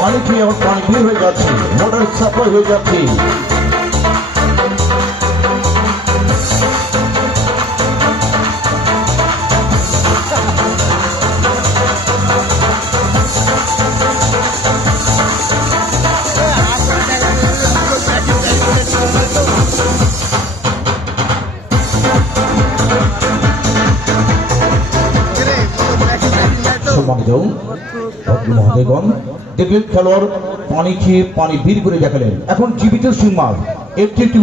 पानी पिए और पानी भी हो जाती मोटर सफल हो जाती মহোদয়গণ দেখলেন খেলোয়াড় পানি খেয়ে পানি বীর করে দেখালেন। এখন জীবিত সিং মাছ একটি একটি